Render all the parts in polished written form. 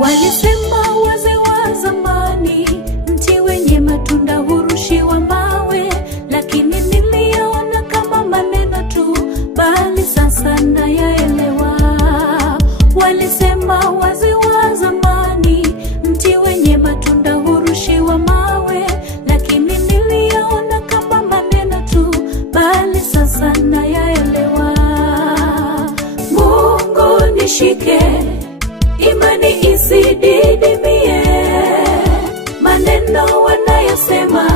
Walisema wazee wa zamani, mti wenye matunda hurushiwa mawe, lakini niliona kama maneno tu, bali sasa nayaelewa. Walisema wazee wa zamani, mti wenye matunda hurushiwa mawe, lakini niliona kama maneno tu, bali sasa nayaelewa. Mungu nishike, imani isididimie, maneno wanayosema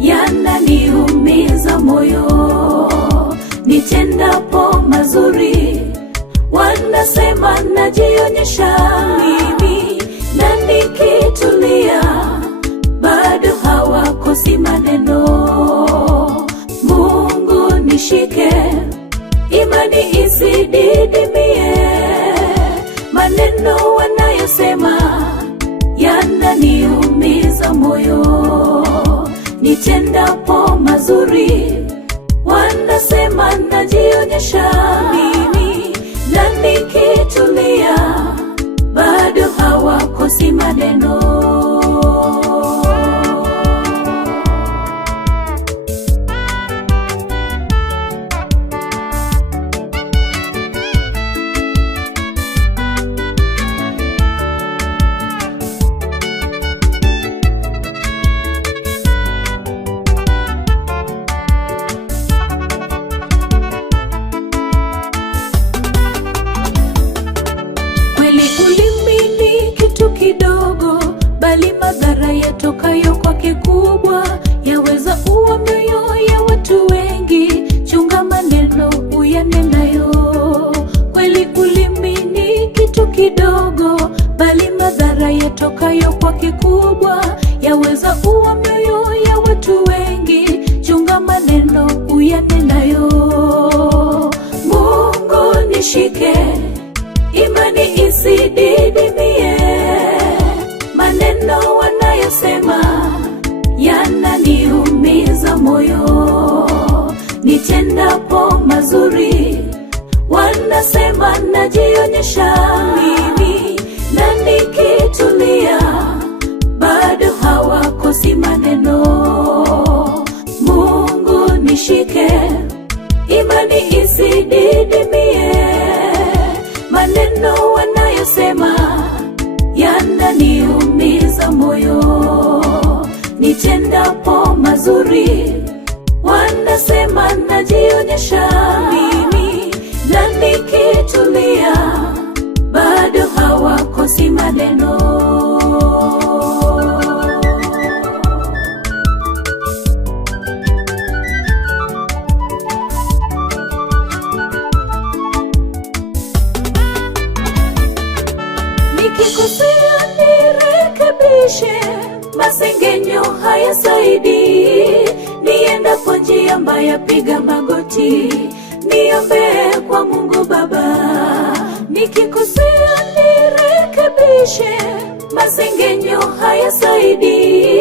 yananiumiza moyo. Nitendapo mazuri wanasema najionyesha mimi, na nikitulia bado hawakosi maneno. Mungu nishike, imani isididimie, maneno wanayosema yananiumiza moyo. Nitendapo mazuri wanasema najionyesha mimi, na nikitulia bado hawakosi maneno. Ulimi ni kitu kidogo, bali madhara yatokayo kwake kubwa. Yaweza uwa mioyo ya watu wengi, chunga maneno uyanenayo. Kweli ulimi ni kitu kidogo, bali madhara yatokayo kwake kubwa. Yaweza uwa mioyo ya watu wengi, chunga maneno uyanenayo. Mungu nishike, imani isididimie, maneno wanayosema yananiumiza moyo. Nitendapo mazuri wanasema najionyesha mimi, na nikitulia bado hawakosi maneno. Mungu nishike, imani isididimie, maneno wanayosema yananiumiza moyo. Nitendapo mazuri wanasema najionyesha mimi, na nikitulia bado hawakosi maneno. Nikikosea nirekebishe, masengenyo hayasaidi. Nienda kwa njia mbaya, piga magoti, niombe kwa Mungu Baba. Nikikosea nirekebishe, masengenyo hayasaidi.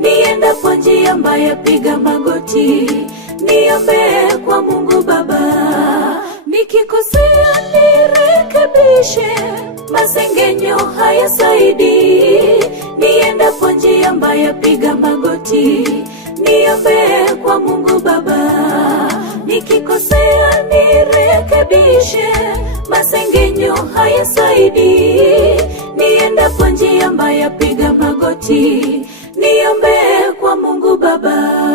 Nienda kwa njia mbaya, piga magoti, niombe kwa Mungu Baba. Nikikosea nirekebishe, masengenyo hayasaidi. Nienda kwa njia mbaya, piga magoti, niombe kwa Mungu Baba. Nikikosea nirekebishe, masengenyo hayasaidi. Nienda kwa njia mbaya, piga magoti, niombe kwa Mungu Baba.